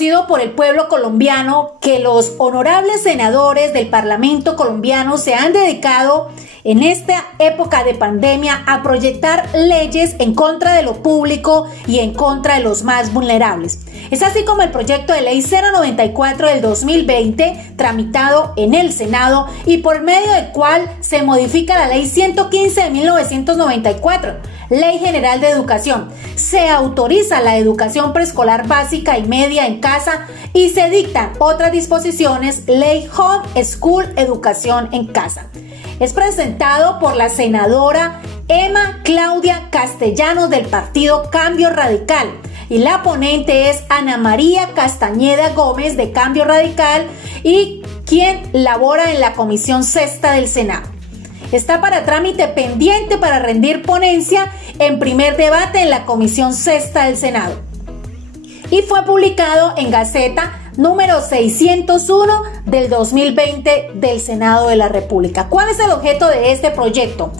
conocido por el pueblo colombiano que los honorables senadores del Parlamento colombiano se han dedicado en esta época de pandemia a proyectar leyes en contra de lo público y en contra de los más vulnerables. Es así como el proyecto de ley 094 del 2020, tramitado en el Senado y por medio del cual se modifica la ley 115 de 1994, Ley General de Educación. Se autoriza la educación preescolar básica y media en casa y se dictan otras disposiciones, Ley Home School Educación en Casa. Es presentado por la senadora Emma Claudia Castellanos del Partido Cambio Radical y la ponente es Ana María Castañeda Gómez de Cambio Radical y quien labora en la Comisión Sexta del Senado. Está para trámite pendiente para rendir ponencia en primer debate en la Comisión Sexta del Senado y fue publicado en Gaceta número 601 del 2020 del Senado de la República. ¿Cuál es el objeto de este proyecto?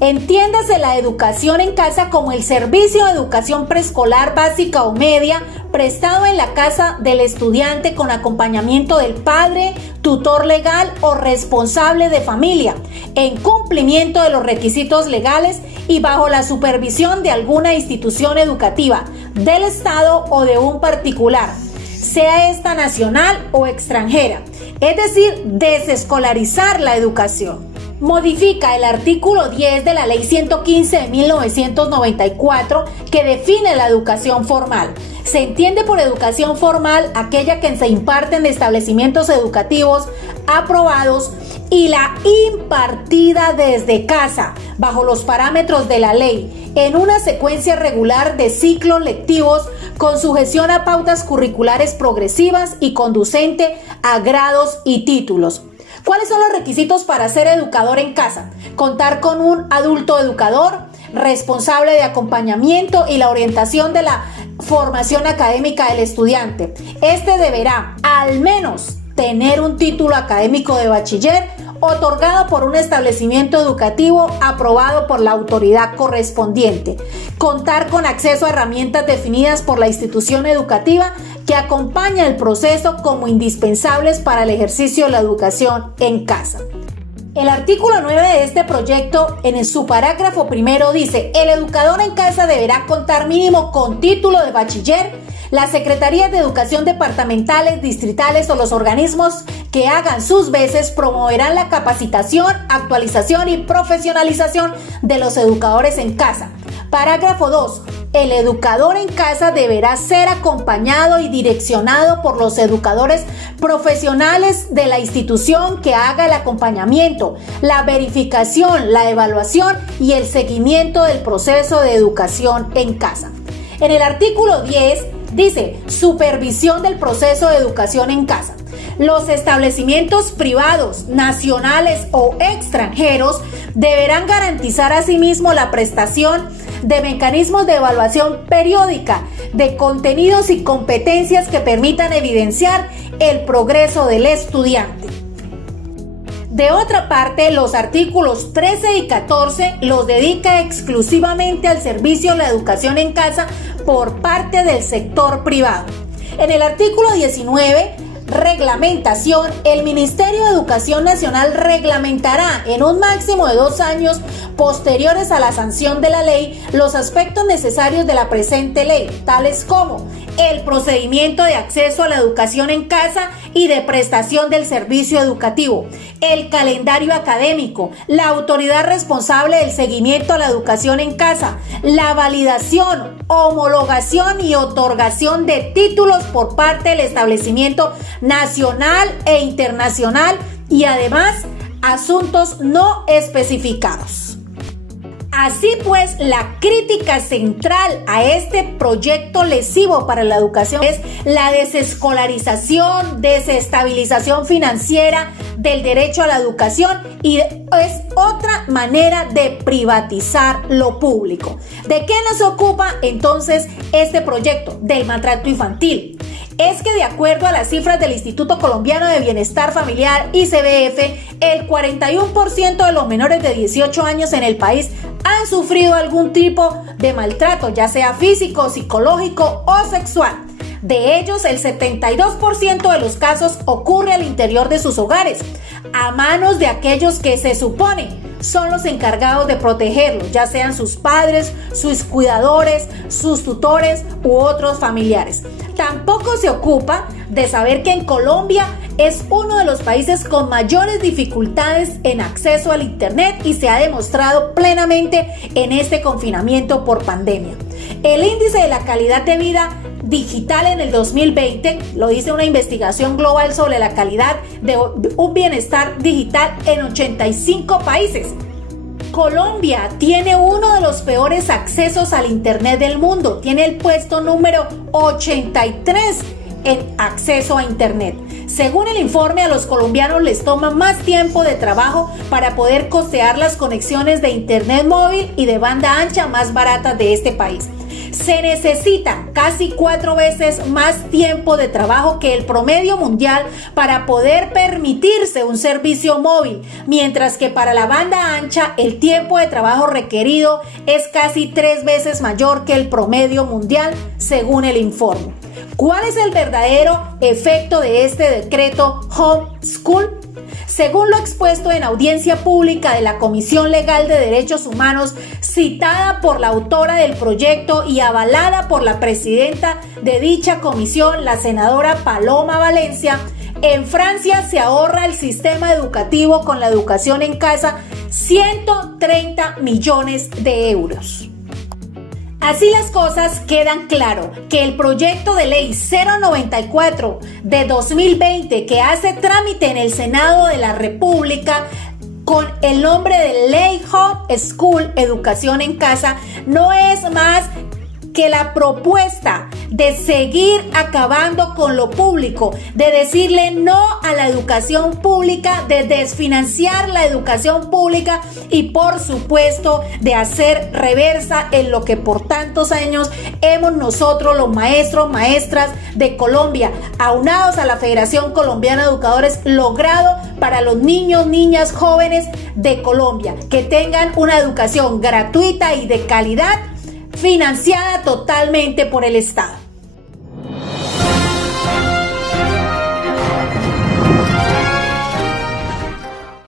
Entiéndase la educación en casa como el servicio de educación preescolar básica o media prestado en la casa del estudiante con acompañamiento del padre, tutor legal o responsable de familia, en cumplimiento de los requisitos legales y bajo la supervisión de alguna institución educativa, del Estado o de un particular, sea esta nacional o extranjera, es decir, desescolarizar la educación. Modifica el artículo 10 de la Ley 115 de 1994 que define la educación formal. Se entiende por educación formal aquella que se imparte en establecimientos educativos aprobados y la impartida desde casa, bajo los parámetros de la ley, en una secuencia regular de ciclos lectivos con sujeción a pautas curriculares progresivas y conducente a grados y títulos. ¿Cuáles son los requisitos para ser educador en casa? Contar con un adulto educador, responsable de acompañamiento y la orientación de la formación académica del estudiante. Este deberá, al menos, tener un título académico de bachiller otorgado por un establecimiento educativo aprobado por la autoridad correspondiente. Contar con acceso a herramientas definidas por la institución educativa que acompaña el proceso como indispensables para el ejercicio de la educación en casa. El artículo 9 de este proyecto, en su parágrafo primero, dice: el educador en casa deberá contar mínimo con título de bachiller. Las secretarías de educación departamentales, distritales o los organismos que hagan sus veces promoverán la capacitación, actualización y profesionalización de los educadores en casa. Parágrafo 2. El educador en casa deberá ser acompañado y direccionado por los educadores profesionales de la institución que haga el acompañamiento, la verificación, la evaluación y el seguimiento del proceso de educación en casa. En el artículo 10 dice: supervisión del proceso de educación en casa. Los establecimientos privados, nacionales o extranjeros deberán garantizar asimismo la prestación de mecanismos de evaluación periódica de contenidos y competencias que permitan evidenciar el progreso del estudiante. De otra parte, los artículos 13 y 14 los dedica exclusivamente al servicio de la educación en casa por parte del sector privado. En el artículo 19, reglamentación, el Ministerio de Educación Nacional reglamentará en un máximo de 2 años posteriores a la sanción de la ley los aspectos necesarios de la presente ley, tales como el procedimiento de acceso a la educación en casa y de prestación del servicio educativo, el calendario académico, la autoridad responsable del seguimiento a la educación en casa, la validación, homologación y otorgación de títulos por parte del establecimiento nacional e internacional y además asuntos no especificados. Así pues, la crítica central a este proyecto lesivo para la educación es la desescolarización, desestabilización financiera del derecho a la educación y es otra manera de privatizar lo público. ¿De qué nos ocupa entonces este proyecto? Del maltrato infantil. Es que de acuerdo a las cifras del Instituto Colombiano de Bienestar Familiar, ICBF, el 41% de los menores de 18 años en el país han sufrido algún tipo de maltrato, ya sea físico, psicológico o sexual. De ellos, el 72% de los casos ocurre al interior de sus hogares, a manos de aquellos que se supone son los encargados de protegerlos, ya sean sus padres, sus cuidadores, sus tutores u otros familiares. Tampoco se ocupa de saber que en Colombia es uno de los países con mayores dificultades en acceso al Internet y se ha demostrado plenamente en este confinamiento por pandemia. El índice de la calidad de vida digital en el 2020, lo dice una investigación global sobre la calidad de un bienestar digital en 85 países. Colombia tiene uno de los peores accesos al Internet del mundo, tiene el puesto número 83 en acceso a Internet. Según el informe, a los colombianos les toma más tiempo de trabajo para poder costear las conexiones de Internet móvil y de banda ancha más baratas de este país. Se necesita casi 4 veces más tiempo de trabajo que el promedio mundial para poder permitirse un servicio móvil, mientras que para la banda ancha el tiempo de trabajo requerido es casi 3 veces mayor que el promedio mundial, según el informe. ¿Cuál es el verdadero efecto de este decreto Homeschool? Según lo expuesto en audiencia pública de la Comisión Legal de Derechos Humanos, citada por la autora del proyecto y avalada por la presidenta de dicha comisión, la senadora Paloma Valencia, en Francia se ahorra el sistema educativo con la educación en casa 130 millones de euros. Así las cosas, quedan claro que el proyecto de ley 094 de 2020 que hace trámite en el Senado de la República con el nombre de Ley Homeschool, Educación en Casa, no es más que la propuesta de seguir acabando con lo público, de decirle no a la educación pública, de desfinanciar la educación pública y por supuesto de hacer reversa en lo que por tantos años hemos nosotros los maestros, maestras de Colombia, aunados a la Federación Colombiana de Educadores, logrado para los niños, niñas, jóvenes de Colombia, que tengan una educación gratuita y de calidad, financiada totalmente por el Estado.